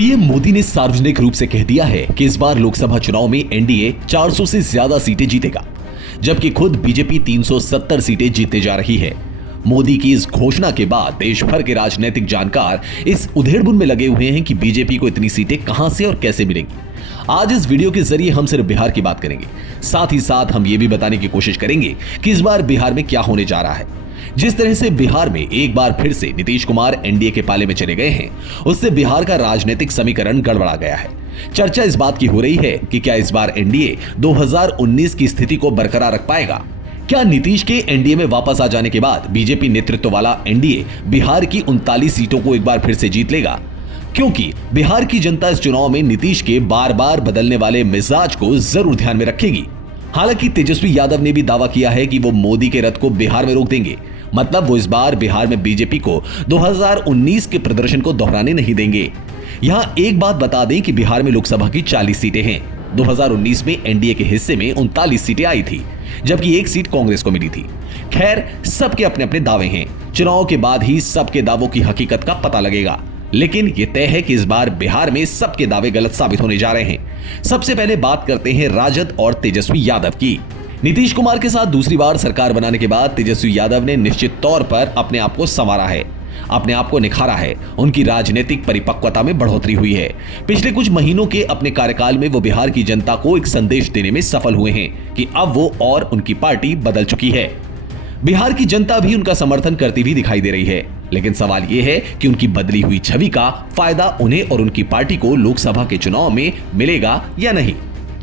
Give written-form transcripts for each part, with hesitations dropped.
PM Modi ने सार्वजनिक रूप से कह दिया है कि इस बार लोकसभा चुनाव में एनडीए 400 से ज्यादा सीटें जीतेगा, जबकि खुद बीजेपी 370 सीटें जीतने जा रही है। मोदी की इस घोषणा के बाद देश भर के राजनीतिक जानकार इस उधेड़बुन में लगे हुए हैं कि बीजेपी को इतनी सीटें कहां से और कैसे मिलेंगी। आज इस वीडियो के जरिए हम सिर्फ बिहार की बात करेंगे, साथ ही साथ हम ये भी बताने की कोशिश करेंगे कि इस बार बिहार में क्या होने जा रहा है। जिस तरह से बिहार में एक बार फिर से नीतीश कुमार एनडीए के पाले में चले गए हैं, उससे बिहार का राजनीतिक समीकरण गड़बड़ा गया है। चर्चा इस बात की हो रही है कि क्या इस बार एनडीए 2019 की स्थिति को बरकरार रख पाएगा। क्या नीतीश के एनडीए में वापस आ जाने के बाद बीजेपी नेतृत्व वाला एनडीए बिहार की 39 सीटों को एक बार फिर से जीत लेगा, क्योंकि बिहार की जनता इस चुनाव में नीतीश के बार बार बदलने वाले मिजाज को जरूर ध्यान में रखेगी। हालांकि तेजस्वी यादव ने भी दावा किया है कि वो मोदी के रथ को बिहार में रोक देंगे, मतलब वो इस बार बिहार में बीजेपी को 2019 के प्रदर्शन को दोहराने नहीं देंगे। यहां एक बात बता दें कि बिहार में लोकसभा की 40 सीटें हैं। 2019 में एनडीए के हिस्से में 39 सीटें आई थी, जबकि एक सीट कांग्रेस को मिली थी। खैर, सबके अपने अपने दावे हैं, चुनाव के बाद ही सबके दावों की हकीकत का पता लगेगा। लेकिन यह तय है कि इस बार बिहार में सबके दावे गलत साबित होने जा रहे हैं। सबसे पहले बात करते हैं राजद और तेजस्वी यादव की। नीतीश कुमार के साथ दूसरी बार सरकार बनाने के बाद तेजस्वी यादव ने निश्चित तौर पर अपने आप को संवारा है, अपने आप को निखारा है। उनकी राजनीतिक परिपक्वता में बढ़ोतरी हुई है। पिछले कुछ महीनों के अपने कार्यकाल में वो बिहार की जनता को एक संदेश देने में सफल हुए हैं कि अब वो और उनकी पार्टी बदल चुकी है। बिहार की जनता भी उनका समर्थन करती भी दिखाई दे रही है। लेकिन सवाल यह है कि उनकी बदली हुई छवि का फायदा उन्हें और उनकी पार्टी को लोकसभा के चुनाव में मिलेगा या नहीं।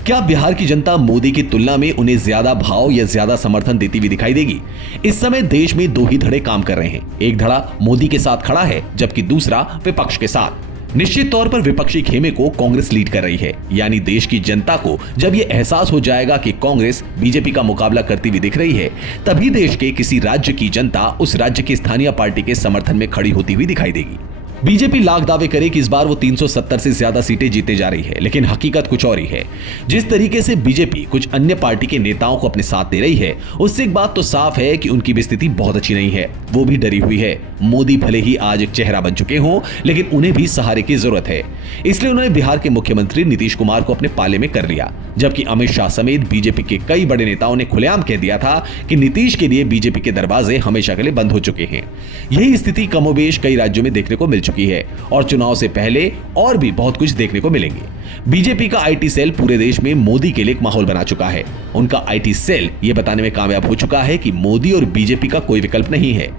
क्या बिहार की जनता मोदी की तुलना में उन्हें ज्यादा भाव या ज्यादा समर्थन देती हुई दिखाई देगी? इस समय देश में दो ही धड़े काम कर रहे हैं। एक धड़ा मोदी के साथ खड़ा है, जबकि दूसरा विपक्ष के साथ। निश्चित तौर पर विपक्षी खेमे को कांग्रेस लीड कर रही है, यानी देश की जनता को जब यह एहसास हो जाएगा कि कांग्रेस बीजेपी का मुकाबला करती हुई दिख रही है, तभी देश के किसी राज्य की जनता उस राज्य की स्थानीय पार्टी के समर्थन में खड़ी होती हुई दिखाई देगी। बीजेपी लाख दावे करे कि इस बार वो 370 से ज्यादा सीटें जीतने जा रही है, लेकिन हकीकत कुछ और ही है। जिस तरीके से बीजेपी कुछ अन्य पार्टी के नेताओं को अपने साथ दे रही है, उससे एक बात तो साफ है कि उनकी भी स्थिति बहुत अच्छी नहीं है। वो भी डरी हुई है। मोदी भले ही आज एक चेहरा बन चुके हों, लेकिन उन्हें भी सहारे की जरूरत है। इसलिए उन्होंने बिहार के मुख्यमंत्री नीतीश कुमार को अपने पाले में कर लिया, जबकि अमित शाह समेत बीजेपी के कई बड़े नेताओं ने खुलेआम कह दिया था कि नीतीश के लिए बीजेपी के दरवाजे हमेशा के लिए बंद हो चुके हैं। यही स्थिति कमोबेश कई राज्यों में देखने को मिल चुकी है और चुनाव से पहले और भी बहुत कुछ देखने को मिलेंगे। बीजेपी का आईटी सेल पूरे देश में मोदी के लिए एक माहौल बना चुका है। उनका आईटी सेल यह बताने में कामयाब हो चुका है कि मोदी और बीजेपी का कोई विकल्प नहीं है।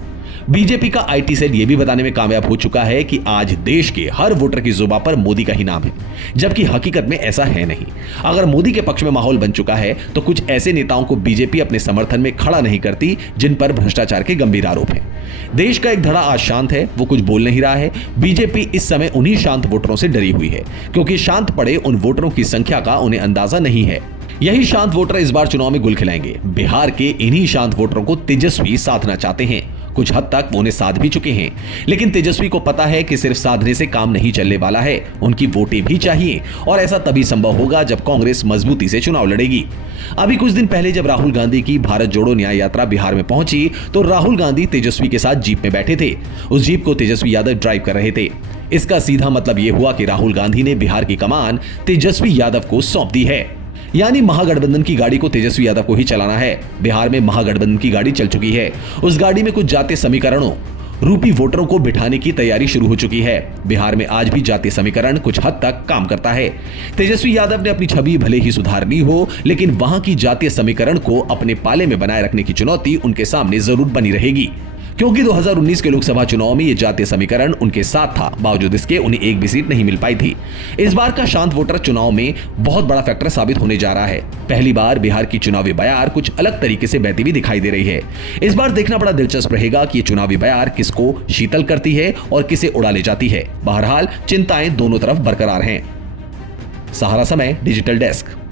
बीजेपी का आईटी सेल यह भी बताने में कामयाब हो चुका है कि आज देश के हर वोटर की जुबान पर मोदी का ही नाम है, जबकि हकीकत में ऐसा है नहीं। अगर मोदी के पक्ष में माहौल बन चुका है, तो कुछ ऐसे नेताओं को बीजेपी अपने समर्थन में खड़ा नहीं करती जिन पर भ्रष्टाचार के गंभीर आरोप हैं। देश का एक धड़ा आज शांत है, वो कुछ बोल नहीं रहा है। बीजेपी इस समय उन्हीं शांत वोटरों से डरी हुई है, क्योंकि शांत पड़े उन वोटरों की संख्या का उन्हें अंदाजा नहीं है। यही शांत वोटर इस बार चुनाव में गुल खिलाएंगे। बिहार के इन्हीं शांत वोटरों को तेजस्वी साधना चाहते हैं। कुछ हद तक वो उन्हें साध भी चुके हैं, लेकिन तेजस्वी को पता है कि सिर्फ साधने से काम नहीं चलने वाला है। उनकी वोटें भी चाहिए, और ऐसा तभी संभव होगा जब कांग्रेस मजबूती से चुनाव लड़ेगी। अभी कुछ दिन पहले जब राहुल गांधी की भारत जोड़ो न्याय यात्रा बिहार में पहुंची, तो राहुल गांधी तेजस्वी के साथ जीप में बैठे थे। उस जीप को तेजस्वी यादव ड्राइव कर रहे थे। इसका सीधा मतलब यह हुआ कि राहुल गांधी ने बिहार की कमान तेजस्वी यादव को सौंप दी है, यानी महागठबंधन की गाड़ी को तेजस्वी यादव को ही चलाना है। बिहार में महागठबंधन की गाड़ी चल चुकी है। उस गाड़ी में कुछ जातीय समीकरणों रूपी वोटरों को बिठाने की तैयारी शुरू हो चुकी है। बिहार में आज भी जातीय समीकरण कुछ हद तक काम करता है। तेजस्वी यादव ने अपनी छवि भले ही सुधार ली हो, लेकिन वहां की जातीय समीकरण को अपने पाले में बनाए रखने की चुनौती उनके सामने जरूर बनी रहेगी, क्योंकि 2019 के लोकसभा चुनाव में यह जातीय समीकरण उनके साथ था। बावजूद इसके उन्हें एक भी सीट नहीं मिल पाई थी। इस बार का शांत वोटर चुनाव में बहुत बड़ा फैक्टर साबित होने जा रहा है। पहली बार बिहार की चुनावी बयार कुछ अलग तरीके से बहती हुई दिखाई दे रही है। इस बार देखना बड़ा दिलचस्प रहेगा कि ये चुनावी बयार किसको शीतल करती है और किसे उड़ा ले जाती है। बहरहाल चिंताएं दोनों तरफ बरकरार हैं। सहारा समय डिजिटल डेस्क।